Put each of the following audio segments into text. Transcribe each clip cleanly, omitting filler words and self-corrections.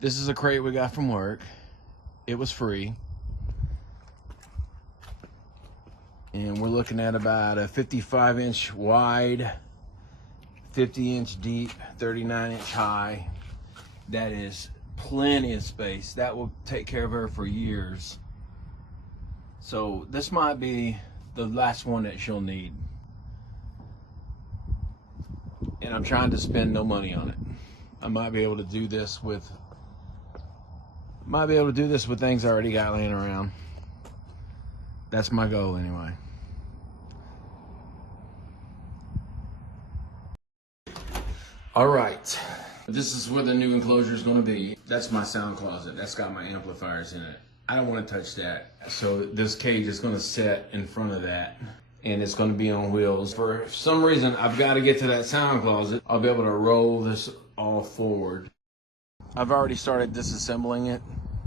This is a crate we got from work. It was free. And we're looking at about a 55-inch wide, 50-inch deep, 39-inch high. That is plenty of space. That will take care of her for years. So this might be the last one that she'll need. And I'm trying to spend no money on it. I might be able to do this with things I already got laying around. That's my goal anyway. All right, this is where the new enclosure is going to be. That's my sound closet. That's got my amplifiers in it. I don't want to touch that. So this cage is going to sit in front of that, and it's going to be on wheels. For some reason, I've got to get to that sound closet. I'll be able to roll this all forward. I've already started disassembling it.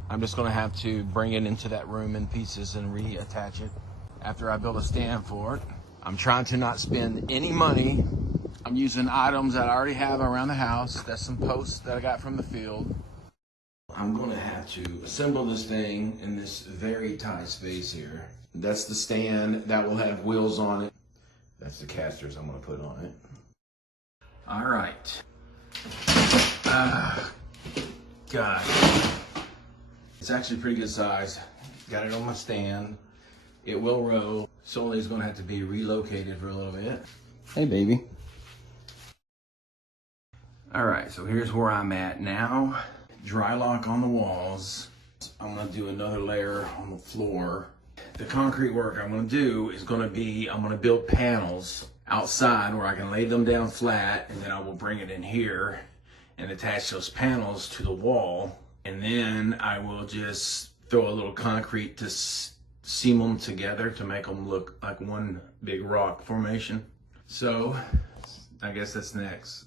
I'm just going to have to bring it into that room in pieces and reattach it after I build a stand for it. I'm trying to not spend any money. I'm using items that I already have around the house. That's some posts that I got from the field. I'm going to have to assemble this thing in this very tight space here. That's the stand that will have wheels on it. That's the casters I'm going to put on it. All right. God. It's actually pretty good size. Got it on my stand. It will roll. Sulli's going to have to be relocated for a little bit. Hey, baby. All right, so here's where I'm at now. Dry lock on the walls. I'm gonna do another layer on the floor. The concrete work I'm gonna do is gonna be, I'm gonna build panels outside where I can lay them down flat, and then I will bring it in here and attach those panels to the wall. And then I will just throw a little concrete to seam them together to make them look like one big rock formation. So I guess that's next.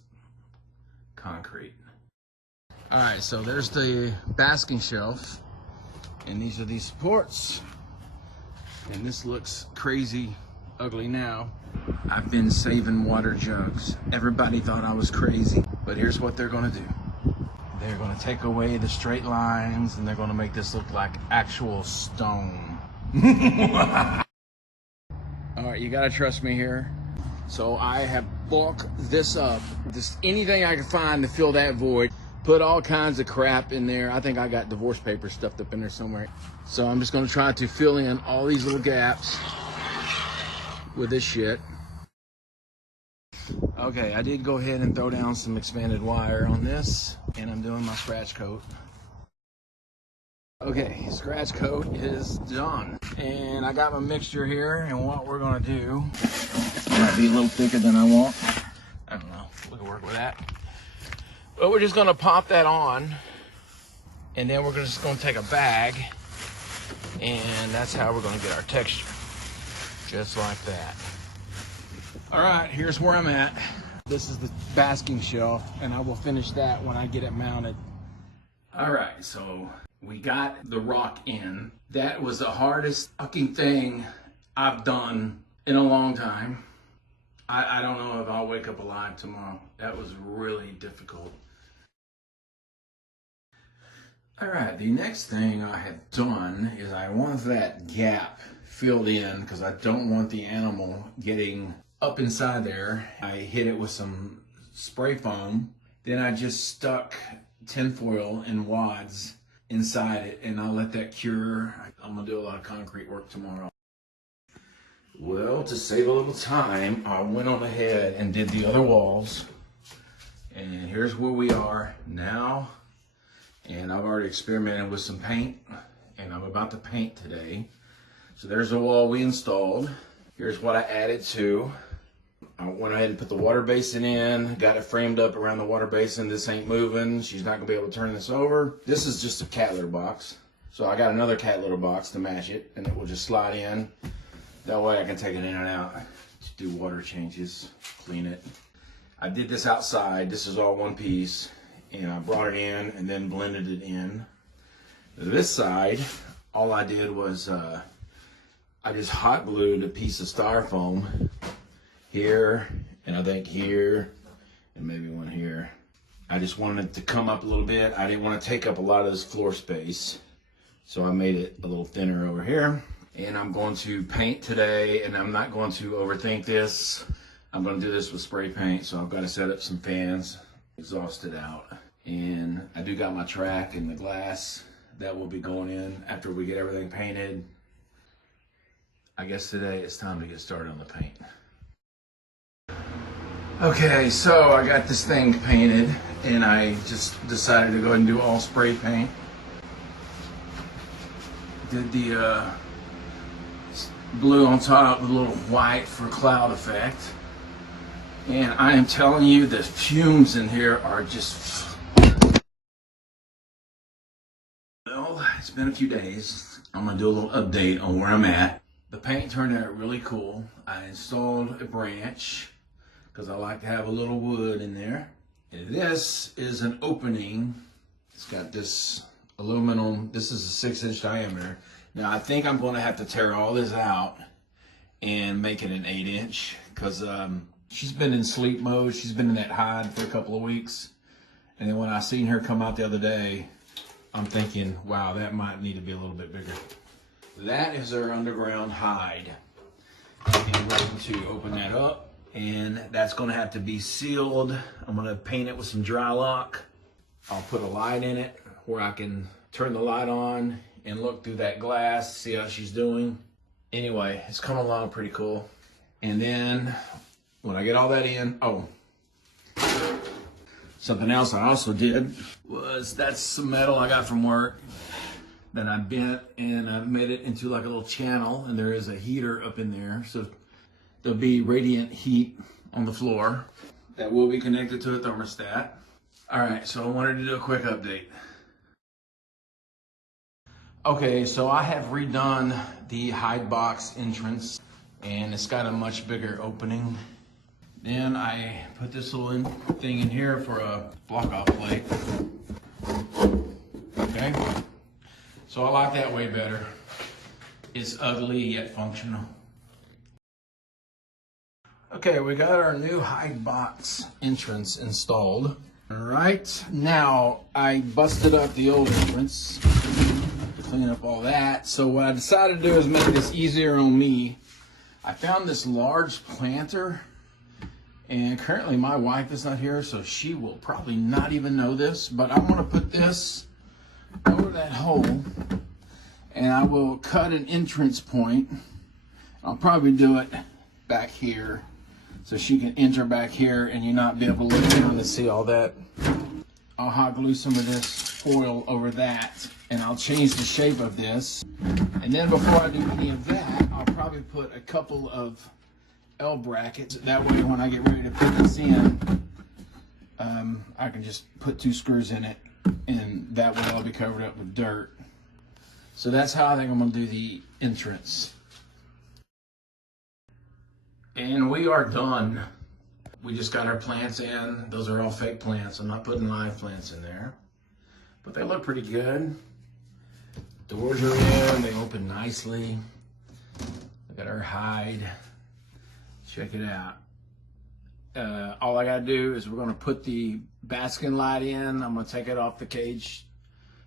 Concrete. All right, so there's the basking shelf, and these are these supports, and this looks crazy ugly now. I've been saving water jugs. Everybody thought I was crazy, but here's what they're gonna do. They're gonna take away the straight lines, and they're gonna make this look like actual stone. All right, you gotta trust me here. So I have bulked this up. Just anything I can find to fill that void. Put all kinds of crap in there. I think I got divorce papers stuffed up in there somewhere. So I'm just gonna try to fill in all these little gaps with this shit. Okay, I did go ahead and throw down some expanded wire on this, and I'm doing my scratch coat. Okay, scratch coat is done. And I got my mixture here, and what we're gonna do, might be a little thicker than I want. I don't know, we can work with that. But we're just gonna pop that on, and then we're just gonna take a bag, and that's how we're gonna get our texture. Just like that. All right, here's where I'm at. This is the basking shelf, and I will finish that when I get it mounted. All right, so we got the rock in. That was the hardest fucking thing I've done in a long time. I don't know if I'll wake up alive tomorrow. That was really difficult. All right, the next thing I have done is I want that gap filled in because I don't want the animal getting up inside there. I hit it with some spray foam. Then I just stuck tinfoil in wads inside it, and I'll let that cure. I'm gonna do a lot of concrete work tomorrow. Well, to save a little time, I went on ahead and did the other walls. And here's where we are now. And I've already experimented with some paint, and I'm about to paint today. So there's the wall we installed. Here's what I added to. I went ahead and put the water basin in, got it framed up around the water basin. This ain't moving. She's not gonna be able to turn this over. This is just a cat litter box. So I got another cat litter box to match it, and it will just slide in. That way I can take it in and out, just do water changes, clean it. I did this outside. This is all one piece, and I brought it in and then blended it in. This side, all I did was I just hot glued a piece of styrofoam here, and I think here, and maybe one here. I just wanted it to come up a little bit. I didn't want to take up a lot of this floor space, so I made it a little thinner over here. And I'm going to paint today, and I'm not going to overthink this. I'm going to do this with spray paint, so I've got to set up some fans, exhaust it out. And I do got my track and the glass that will be going in after we get everything painted. I guess today it's time to get started on the paint. Okay, so I got this thing painted, and I just decided to go ahead and do all spray paint. Did the blue on top with a little white for cloud effect. And I am telling you, the fumes in here are just... Well, it's been a few days. I'm gonna do a little update on where I'm at. The paint turned out really cool. I installed a branch because I like to have a little wood in there. And this is an opening. It's got this aluminum, this is a 6-inch diameter. Now I think I'm gonna have to tear all this out and make it an 8-inch because she's been in sleep mode. She's been in that hide for a couple of weeks. And then when I seen her come out the other day, I'm thinking, wow, that might need to be a little bit bigger. That is our underground hide. I'm ready to open that up, and that's gonna have to be sealed. I'm gonna paint it with some dry lock. I'll put a light in it where I can turn the light on and look through that glass, see how she's doing. Anyway, it's coming along pretty cool. And then when I get all that in, oh, something else I also did was, that's some metal I got from work that I bent, and I made it into like a little channel, and there is a heater up in there. So there'll be radiant heat on the floor that will be connected to a thermostat. All right, so I wanted to do a quick update. Okay, so I have redone the hide box entrance, and it's got a much bigger opening. Then I put this little thing in here for a block off plate. Okay, so I like that way better. It's ugly yet functional. Okay, we got our new hide box entrance installed. All right, now I busted up the old entrance to clean up all that. So what I decided to do is make this easier on me. I found this large planter, and currently my wife is not here, so she will probably not even know this, but I'm gonna put this over that hole, and I will cut an entrance point. I'll probably do it back here so she can enter back here and you not be able to look down to see all that. I'll hot glue some of this foil over that, and I'll change the shape of this. And then before I do any of that, I'll probably put a couple of L brackets. That way when I get ready to put this in, I can just put 2 screws in it, and that way I'll be covered up with dirt. So that's how I think I'm gonna do the entrance. And we are done. We just got our plants in. Those are all fake plants. I'm not putting live plants in there, but they look pretty good. Doors are in, they open nicely. We got our hide. Check it out. All I gotta do is we're gonna put the basking light in. I'm gonna take it off the cage.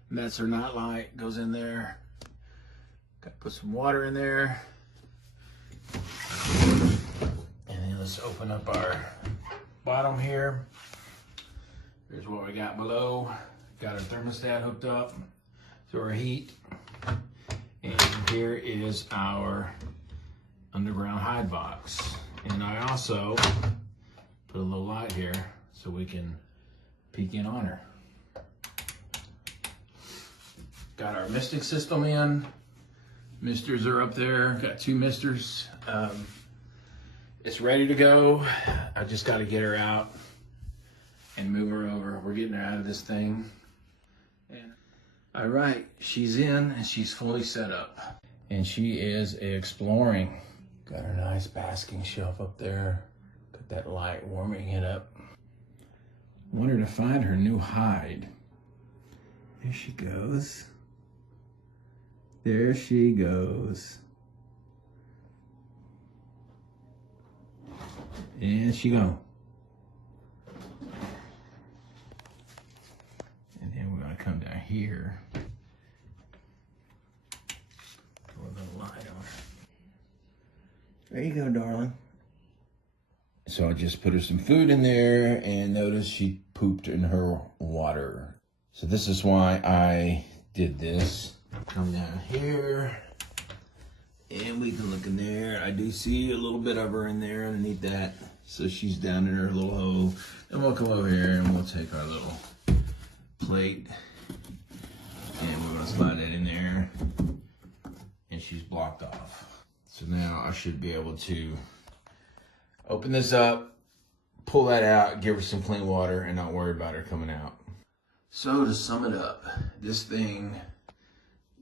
And that's our night light, goes in there. Gotta put some water in there. And then let's open up our bottom here. Here's what we got below. Got our thermostat hooked up to our heat. And here is our underground hide box. And I also put a little light here so we can peek in on her. Got our misting system in. Misters are up there. Got 2 misters. It's ready to go. I just got to get her out and move her over. We're getting her out of this thing. And all right, she's in and she's fully set up. And she is exploring. Got her nice basking shelf up there. Got that light warming it up. Want her to find her new hide. There she goes. There she goes. And she gone. here. Put a little light on her. There you go, darling. So I just put her some food in there, and notice she pooped in her water. So this is why I did this. Come down here, and we can look in there. I do see a little bit of her in there underneath that. So she's down in her little hole. And we'll come over here and we'll take our little plate, and we're gonna slide that in there, and she's blocked off. So now I should be able to open this up, pull that out, give her some clean water, and not worry about her coming out. So to sum it up, this thing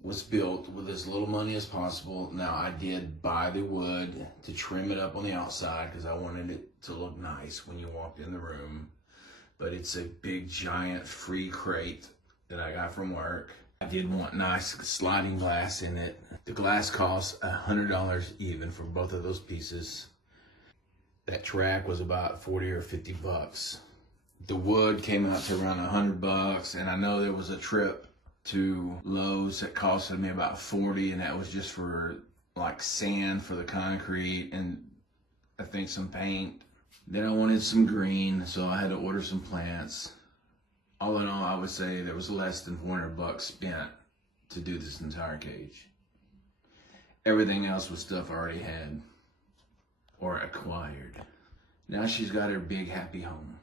was built with as little money as possible. Now I did buy the wood to trim it up on the outside because I wanted it to look nice when you walked in the room. But it's a big giant free crate that I got from work. I did want nice sliding glass in it. The glass costs $100 even for both of those pieces. That track was about 40 or 50 bucks. The wood came out to around $100, and I know there was a trip to Lowe's that costed me about 40, and that was just for like sand for the concrete and I think some paint. Then I wanted some green, so I had to order some plants. All in all, I would say there was less than 400 bucks spent to do this entire cage. Everything else was stuff I already had or acquired. Now she's got her big happy home.